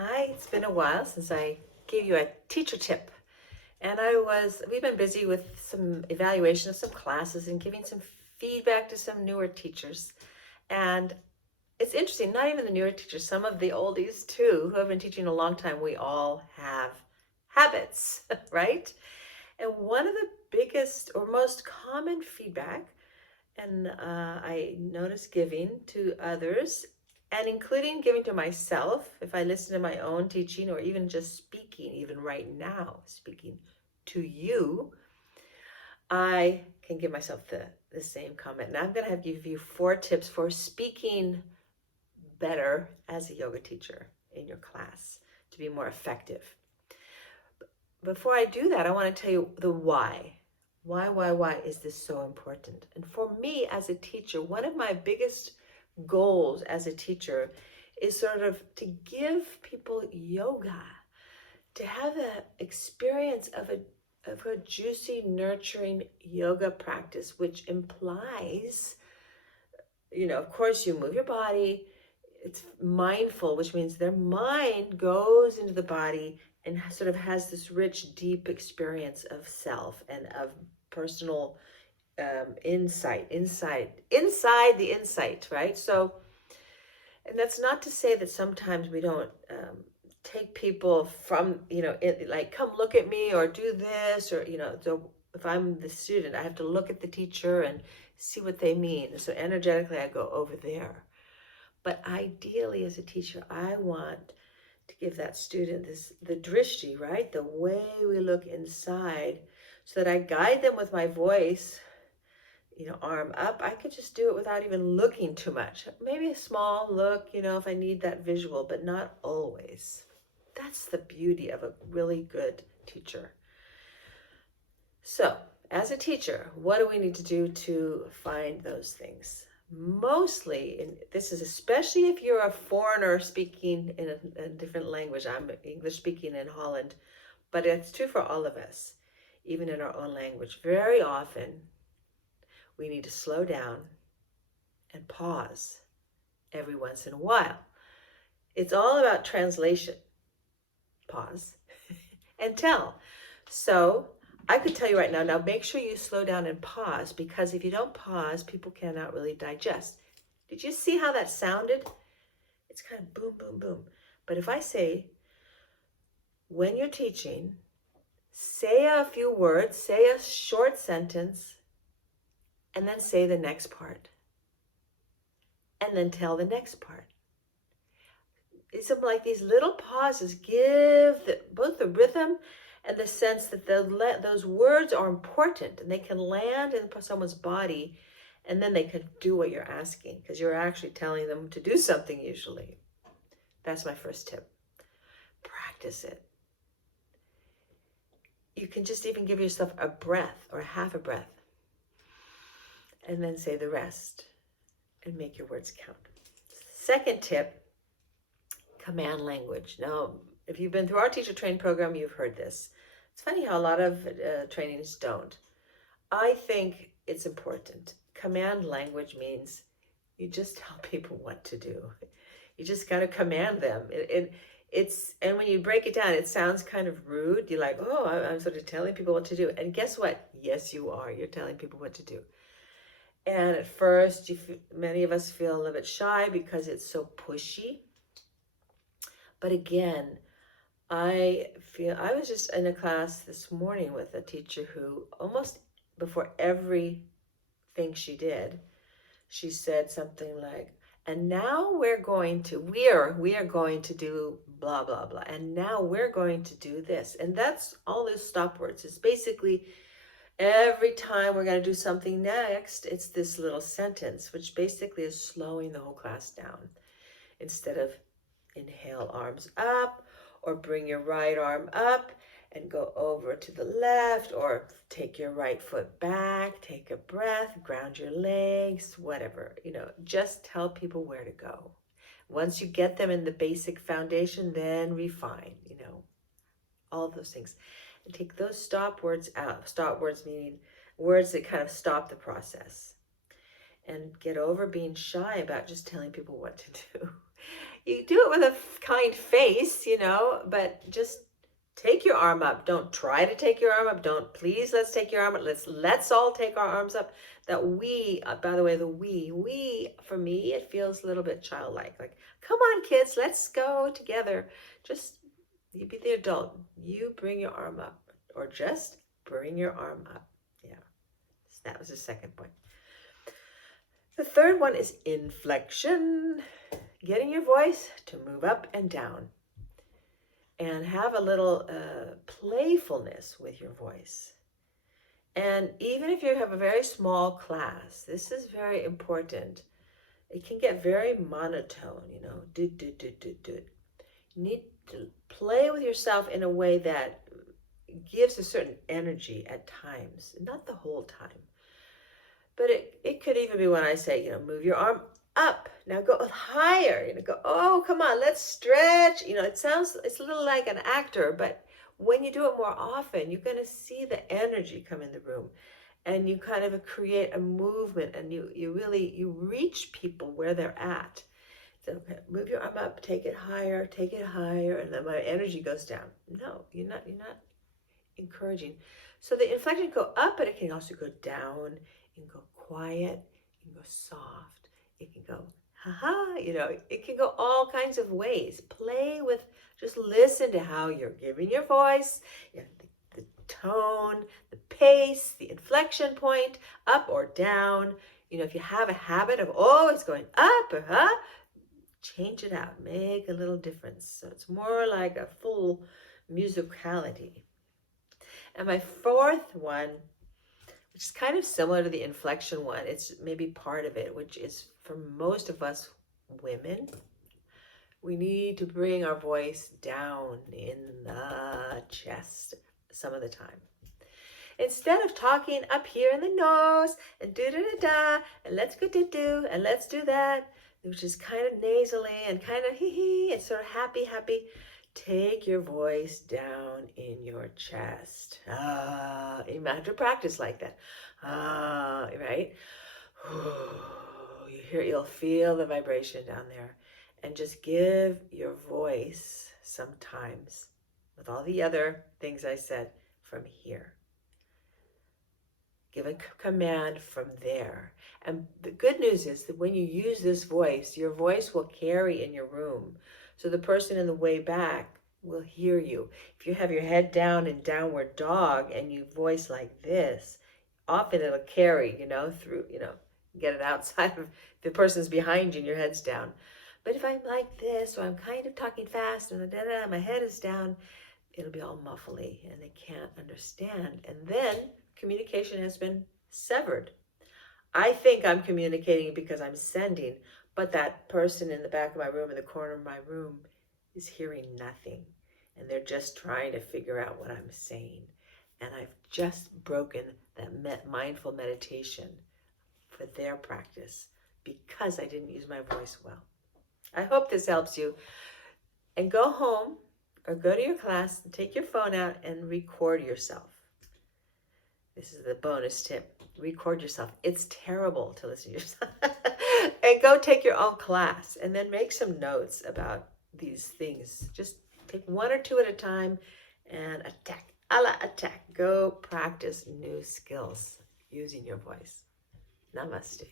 Hi, it's been a while since I gave you a teacher tip. And we've been busy with some evaluation of some classes and giving some feedback to some newer teachers. And it's interesting, not even the newer teachers, some of the oldies too, who have been teaching a long time, we all have habits, right? And one of the biggest or most common feedback and I notice giving to others and including giving to myself if I listen to my own teaching or even just speaking, even right now, speaking to you, I can give myself the same comment. Now I'm going to give you 4 tips for speaking better as a yoga teacher in your class to be more effective. Before I do that, I want to tell you the why. Why is this so important? And for me as a teacher, one of my biggest goals as a teacher is sort of to give people yoga, to have the experience of a juicy, nurturing yoga practice, which implies, of course, you move your body. It's mindful, which means their mind goes into the body and sort of has this rich, deep experience of self and of personal inside the insight, right? So, and that's not to say that sometimes we don't take people from, like, come look at me or do this, or, so if I'm the student, I have to look at the teacher and see what they mean. So energetically, I go over there. But ideally, as a teacher, I want to give that student the drishti, right? The way we look inside, so that I guide them with my voice, arm up. I could just do it without even looking too much. Maybe a small look, if I need that visual, but not always. That's the beauty of a really good teacher. So, as a teacher, what do we need to do to find those things? Mostly, and this is especially if you're a foreigner speaking in a different language. I'm English speaking in Holland, but it's true for all of us, even in our own language. Very often, we need to slow down and pause every once in a while. It's all about translation. Pause and tell. So I could tell you right now, make sure you slow down and pause, because if you don't pause, people cannot really digest. Did you see how that sounded? It's kind of boom, boom, boom. But if I say, when you're teaching, say a few words, say a short sentence, and then say the next part, and then tell the next part. It's like these little pauses give both the rhythm and the sense that those words are important and they can land in someone's body, and then they can do what you're asking, because you're actually telling them to do something usually. That's my first tip. Practice it. You can just even give yourself a breath or half a breath and then say the rest and make your words count. Second tip, command language. Now, if you've been through our teacher training program, you've heard this. It's funny how a lot of trainings don't. I think it's important. Command language means you just tell people what to do. You just got to command them. And when you break it down, it sounds kind of rude. You're like, oh, I'm sort of telling people what to do. And guess what? Yes, you are. You're telling people what to do. And at first, many of us feel a little bit shy because it's so pushy. But again, I was just in a class this morning with a teacher who almost before everything she did, she said something like, and now we are going to do blah, blah, blah. And now we're going to do this. And that's all those stop words. It's basically every time we're going to do something next, it's this little sentence, which basically is slowing the whole class down. Instead of inhale, arms up, or bring your right arm up and go over to the left, or take your right foot back, take a breath, ground your legs, whatever, just tell people where to go. Once you get them in the basic foundation, then refine, all those things. And take those stop words out. Stop words meaning words that kind of stop the process. and get over being shy about just telling people what to do. You do it with a kind face, but just take your arm up. Don't try to take your arm up. Don't, please, let's take your arm up. Let's all take our arms up. That we, by the way, the we, for me, it feels a little bit childlike. Like, come on, kids, let's go together. Just, you be the adult. You bring your arm up, or just bring your arm up. Yeah, so that was the second point. The third one is inflection. Getting your voice to move up and down. And have a little playfulness with your voice. And even if you have a very small class, this is very important. It can get very monotone, do, do, do, do, do. You need to play with yourself in a way that gives a certain energy at times, not the whole time. But it could even be when I say, move your arm up. Now go higher. Go, oh, come on, let's stretch. It's a little like an actor, but when you do it more often, you're going to see the energy come in the room, and you kind of create a movement, and you reach people where they're at. So, okay, move your arm up, take it higher, and then my energy goes down. No, you're not encouraging. So the inflection go up, but it can also go down. It can go quiet. It can go soft. It can go ha-ha. It can go all kinds of ways. Play with, just listen to how you're giving your voice, the tone, the pace, the inflection point, up or down. If you have a habit of always going up or change it out. Make a little difference. So it's more like a full musicality. And my fourth one, which is kind of similar to the inflection one, it's maybe part of it, which is for most of us women, we need to bring our voice down in the chest some of the time. Instead of talking up here in the nose and do-da-da-da, and let's go do-do, and let's do that, which is kind of nasally and kind of hee-hee and sort of happy, take your voice down in your chest. You have to practice like that. Right? You'll feel the vibration down there. And just give your voice sometimes, with all the other things I said, from here. Give a command from there. And the good news is that when you use this voice, your voice will carry in your room. So the person in the way back will hear you. If you have your head down in downward dog and you voice like this, often it'll carry, through, get it outside of the person's behind you and your head's down. But if I'm like this, or I'm kind of talking fast and my head is down, it'll be all muffly and they can't understand. And then communication has been severed. I think I'm communicating because I'm sending, but that person in the back of my room, in the corner of my room, is hearing nothing. And they're just trying to figure out what I'm saying. And I've just broken that mindful meditation for their practice because I didn't use my voice well. I hope this helps you. And go home or go to your class and take your phone out and record yourself. This is the bonus tip. Record yourself. It's terrible to listen to yourself. And go take your own class and then make some notes about these things. Just take one or two at a time and attack. Go practice new skills using your voice. Namaste.